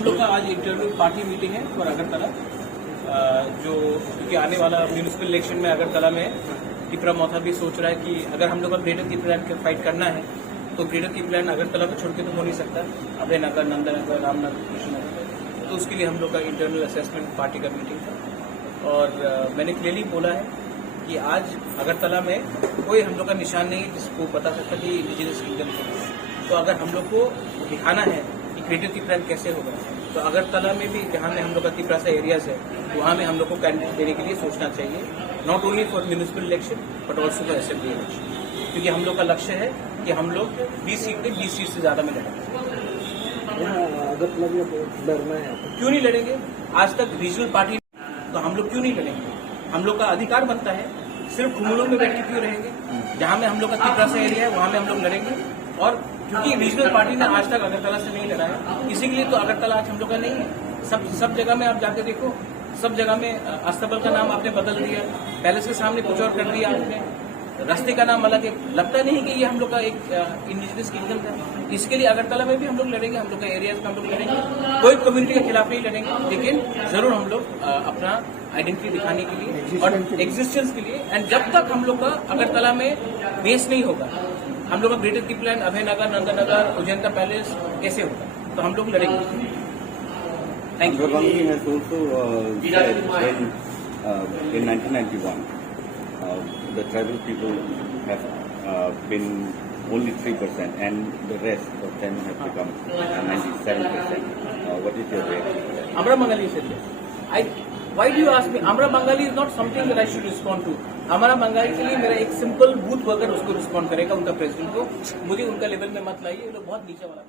हम लोग का आज इंटरनल पार्टी मीटिंग है और अगरतला जो क्योंकि आने वाला म्यूनिसिपल इलेक्शन में अगरतला में टिपरा मौथा भी सोच रहा है कि अगर हम लोग का ग्रेटर की प्लान के फाइट करना है तो ग्रेटर की प्लान अगरतला को छोड़ के तो हो नहीं सकता। अभय नगर, नंदनगर, रामनगर, कृष्णनगर, तो उसके लिए हम लोग का इंटरनल असेसमेंट पार्टी का मीटिंग था और मैंने क्लियरली बोला है कि आज अगरतला में कोई हम लोग का निशान नहीं है जिसको बता सकता कि इंडिजिनस किंगडम है। तो अगर हम लोग को दिखाना है कि क्रिएटिव की प्लान कैसे होगा तो अगरतला में भी जहाँ में हम लोग का तिपरा सा एरियाज है वहाँ में हम लोग को कैंडिडेट देने के लिए सोचना चाहिए, not only for municipal election but also for assembly election, क्योंकि हम लोग का लक्ष्य है कि हम लोग 20 सीट में 20 सीट से ज्यादा में लड़ेंगे। लड़ना है क्यों नहीं लड़ेंगे? आज तक रीजनल पार्टी तो हम लोग क्यों नहीं लड़ेंगे? हम लोग का अधिकार बनता है। सिर्फ घुमलों में बैठ के क्यों रहेंगे? जहाँ में हम लोग का तिपरा सा एरिया है वहाँ में हम लोग लड़ेंगे। और क्योंकि रीजनल पार्टी ने आज तक अगरतला से नहीं लड़ा है, इसी के लिए तो अगरतला आज हम लोग का नहीं है। सब जगह में आप जाके देखो, सब जगह में अस्तबल का नाम आपने बदल दिया, पैलेस के सामने कुछ और कर दिया आपने, रास्ते का नाम अलग है। लगता नहीं कि ये हम लोग का एक इंडिजिनस किंगडम था। इसके लिए अगरतला में भी हम लोग लड़ेंगे, हम लोग का एरियाज में हम लोग लड़ेंगे, कोई कम्युनिटी के खिलाफ नहीं लड़ेंगे, लेकिन जरूर हम लोग अपना आइडेंटिटी दिखाने के लिए और एग्जिस्टेंस के लिए। एंड जब तक हम लोग का अगरतला में बेस नहीं होगा, हम लोग का ग्रेटर की प्लान अभय नगर, नंदनगर, उज्जैन का पैलेस कैसे होगा, तो हम लोग लड़ेंगे। Thank you. In 1991, the tribal people have been only 3%, and the rest of them have become 97%. What is your reaction? Amra Bangali said yes. Why do you ask me? Amra Bangali is not something that I should respond to. हमारा बंगाली के लिए मेरा एक simple booth worker उसको respond करेगा, उनका president को। मुझे उनका लेवल में मत लाइए, ये लोग बहुत नीचे वाला